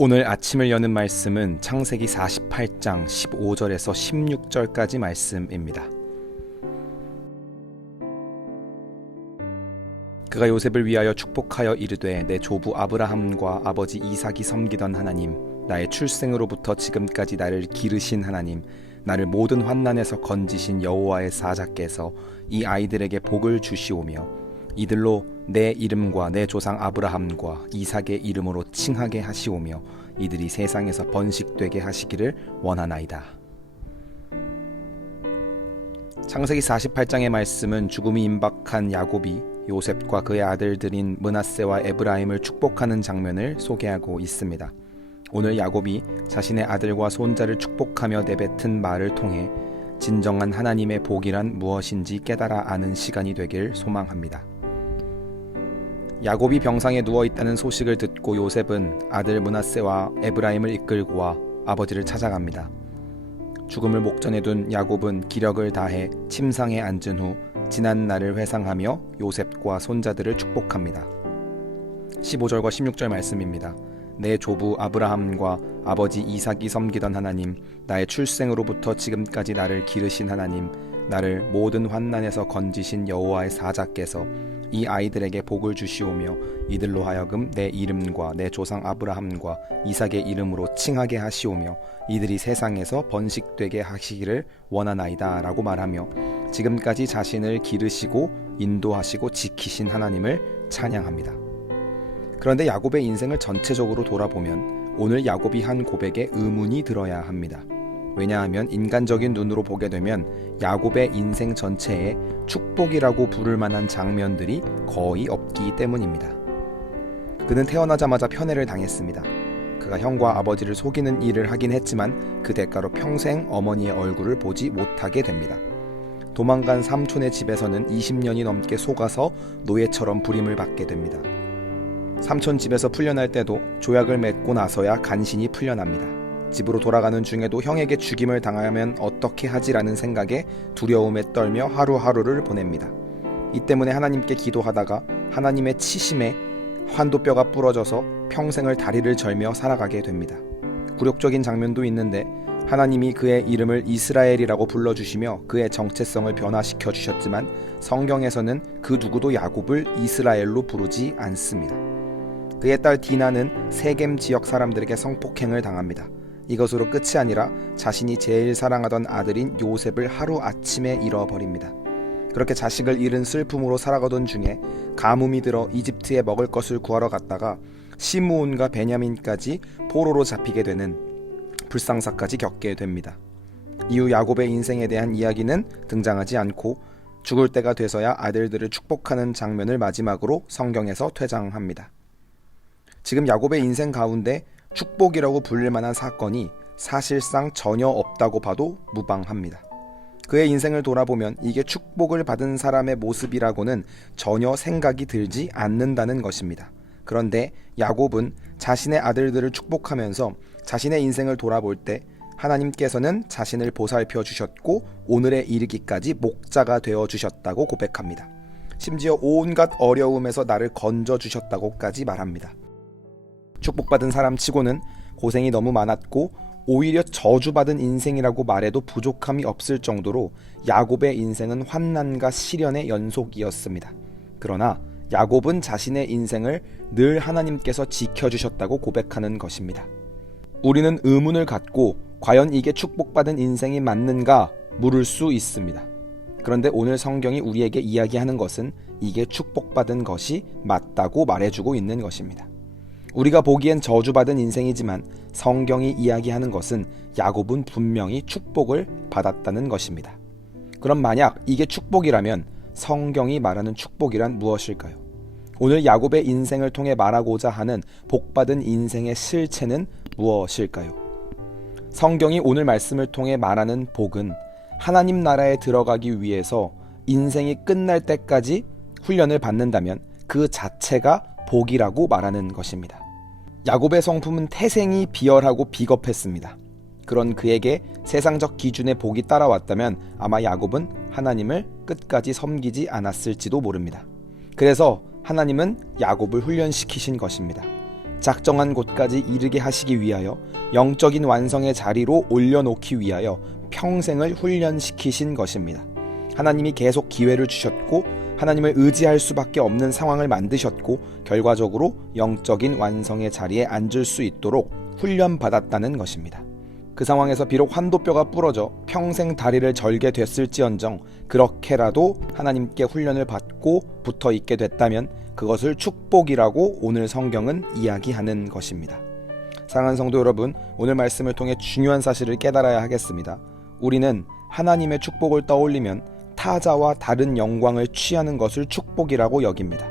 오늘 아침을 여는 말씀은 창세기 48장 15절에서 16절까지 말씀입니다. 그가 요셉을 위하여 축복하여 이르되 내 조부 아브라함과 아버지 이삭이 섬기던 하나님, 나의 출생으로부터 지금까지 나를 기르신 하나님, 나를 모든 환난에서 건지신 여호와의 사자께서 이 아이들에게 복을 주시오며 이들로 내 이름과 내 조상 아브라함과 이삭의 이름으로 칭하게 하시오며 이들이 세상에서 번식되게 하시기를 원하나이다. 창세기 48장의 말씀은 죽음이 임박한 야곱이 요셉과 그의 아들들인 므낫세와 에브라임을 축복하는 장면을 소개하고 있습니다. 오늘 야곱이 자신의 아들과 손자를 축복하며 내뱉은 말을 통해 진정한 하나님의 복이란 무엇인지 깨달아 아는 시간이 되길 소망합니다. 야곱이 병상에 누워있다는 소식을 듣고 요셉은 아들 므낫세와 에브라임을 이끌고 와 아버지를 찾아갑니다. 죽음을 목전에 둔 야곱은 기력을 다해 침상에 앉은 후 지난 날을 회상하며 요셉과 손자들을 축복합니다. 15절과 16절 말씀입니다. 내 조부 아브라함과 아버지 이삭이 섬기던 하나님, 나의 출생으로부터 지금까지 나를 기르신 하나님, 나를 모든 환난에서 건지신 여호와의 사자께서 이 아이들에게 복을 주시오며 이들로 하여금 내 이름과 내 조상 아브라함과 이삭의 이름으로 칭하게 하시오며 이들이 세상에서 번식되게 하시기를 원하나이다 라고 말하며 지금까지 자신을 기르시고 인도하시고 지키신 하나님을 찬양합니다. 그런데 야곱의 인생을 전체적으로 돌아보면 오늘 야곱이 한 고백에 의문이 들어야 합니다. 왜냐하면 인간적인 눈으로 보게 되면 야곱의 인생 전체에 축복이라고 부를 만한 장면들이 거의 없기 때문입니다. 그는 태어나자마자 편애를 당했습니다. 그가 형과 아버지를 속이는 일을 하긴 했지만 그 대가로 평생 어머니의 얼굴을 보지 못하게 됩니다. 도망간 삼촌의 집에서는 20년이 넘게 속아서 노예처럼 부림을 받게 됩니다. 삼촌 집에서 풀려날 때도 조약을 맺고 나서야 간신히 풀려납니다. 집으로 돌아가는 중에도 형에게 죽임을 당하면 어떻게 하지라는 생각에 두려움에 떨며 하루하루를 보냅니다. 이 때문에 하나님께 기도하다가 하나님의 치심에 환도뼈가 부러져서 평생을 다리를 절며 살아가게 됩니다. 굴욕적인 장면도 있는데 하나님이 그의 이름을 이스라엘이라고 불러주시며 그의 정체성을 변화시켜 주셨지만 성경에서는 그 누구도 야곱을 이스라엘로 부르지 않습니다. 그의 딸 디나는 세겜 지역 사람들에게 성폭행을 당합니다. 이것으로 끝이 아니라 자신이 제일 사랑하던 아들인 요셉을 하루아침에 잃어버립니다. 그렇게 자식을 잃은 슬픔으로 살아가던 중에 가뭄이 들어 이집트에 먹을 것을 구하러 갔다가 시므온과 베냐민까지 포로로 잡히게 되는 불상사까지 겪게 됩니다. 이후 야곱의 인생에 대한 이야기는 등장하지 않고 죽을 때가 돼서야 아들들을 축복하는 장면을 마지막으로 성경에서 퇴장합니다. 지금 야곱의 인생 가운데 축복이라고 불릴 만한 사건이 사실상 전혀 없다고 봐도 무방합니다. 그의 인생을 돌아보면 이게 축복을 받은 사람의 모습이라고는 전혀 생각이 들지 않는다는 것입니다. 그런데 야곱은 자신의 아들들을 축복하면서 자신의 인생을 돌아볼 때 하나님께서는 자신을 보살펴 주셨고 오늘에 이르기까지 목자가 되어 주셨다고 고백합니다. 심지어 온갖 어려움에서 나를 건져 주셨다고까지 말합니다. 축복받은 사람치고는 고생이 너무 많았고 오히려 저주받은 인생이라고 말해도 부족함이 없을 정도로 야곱의 인생은 환난과 시련의 연속이었습니다. 그러나 야곱은 자신의 인생을 늘 하나님께서 지켜주셨다고 고백하는 것입니다. 우리는 의문을 갖고 과연 이게 축복받은 인생이 맞는가 물을 수 있습니다. 그런데 오늘 성경이 우리에게 이야기하는 것은 이게 축복받은 것이 맞다고 말해주고 있는 것입니다. 우리가 보기엔 저주받은 인생이지만 성경이 이야기하는 것은 야곱은 분명히 축복을 받았다는 것입니다. 그럼 만약 이게 축복이라면 성경이 말하는 축복이란 무엇일까요? 오늘 야곱의 인생을 통해 말하고자 하는 복받은 인생의 실체는 무엇일까요? 성경이 오늘 말씀을 통해 말하는 복은 하나님 나라에 들어가기 위해서 인생이 끝날 때까지 훈련을 받는다면 그 자체가 복이라고 말하는 것입니다. 야곱의 성품은 태생이 비열하고 비겁했습니다. 그런 그에게 세상적 기준의 복이 따라왔다면 아마 야곱은 하나님을 끝까지 섬기지 않았을지도 모릅니다. 그래서 하나님은 야곱을 훈련시키신 것입니다. 작정한 곳까지 이르게 하시기 위하여 영적인 완성의 자리로 올려놓기 위하여 평생을 훈련시키신 것입니다. 하나님이 계속 기회를 주셨고 하나님을 의지할 수밖에 없는 상황을 만드셨고 결과적으로 영적인 완성의 자리에 앉을 수 있도록 훈련받았다는 것입니다. 그 상황에서 비록 환도뼈가 부러져 평생 다리를 절게 됐을지언정 그렇게라도 하나님께 훈련을 받고 붙어 있게 됐다면 그것을 축복이라고 오늘 성경은 이야기하는 것입니다. 사랑하는 성도 여러분, 오늘 말씀을 통해 중요한 사실을 깨달아야 하겠습니다. 우리는 하나님의 축복을 떠올리면 타자와 다른 영광을 취하는 것을 축복이라고 여깁니다.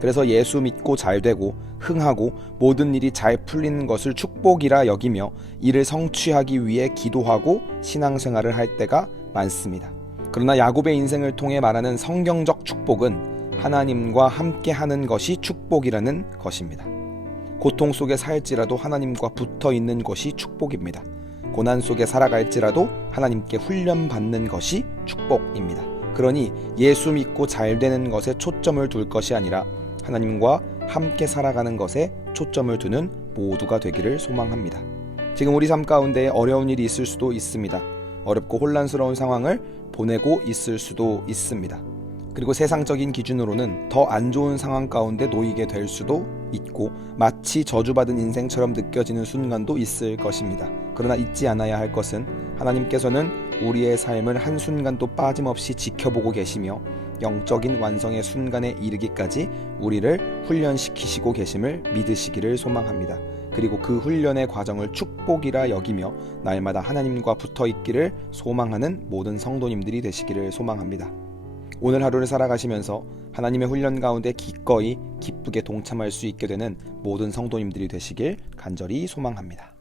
그래서 예수 믿고 잘되고 흥하고 모든 일이 잘 풀리는 것을 축복이라 여기며 이를 성취하기 위해 기도하고 신앙생활을 할 때가 많습니다. 그러나 야곱의 인생을 통해 말하는 성경적 축복은 하나님과 함께하는 것이 축복이라는 것입니다. 고통 속에 살지라도 하나님과 붙어 있는 것이 축복입니다. 고난 속에 살아갈지라도 하나님께 훈련받는 것이 축복입니다. 그러니 예수 믿고 잘 되는 것에 초점을 둘 것이 아니라 하나님과 함께 살아가는 것에 초점을 두는 모두가 되기를 소망합니다. 지금 우리 삶 가운데 어려운 일이 있을 수도 있습니다. 어렵고 혼란스러운 상황을 보내고 있을 수도 있습니다. 그리고 세상적인 기준으로는 더 안 좋은 상황 가운데 놓이게 될 수도 있고 마치 저주받은 인생처럼 느껴지는 순간도 있을 것입니다. 그러나 잊지 않아야 할 것은 하나님께서는 우리의 삶을 한순간도 빠짐없이 지켜보고 계시며 영적인 완성의 순간에 이르기까지 우리를 훈련시키시고 계심을 믿으시기를 소망합니다. 그리고 그 훈련의 과정을 축복이라 여기며 날마다 하나님과 붙어있기를 소망하는 모든 성도님들이 되시기를 소망합니다. 오늘 하루를 살아가시면서 하나님의 훈련 가운데 기꺼이 기쁘게 동참할 수 있게 되는 모든 성도님들이 되시길 간절히 소망합니다.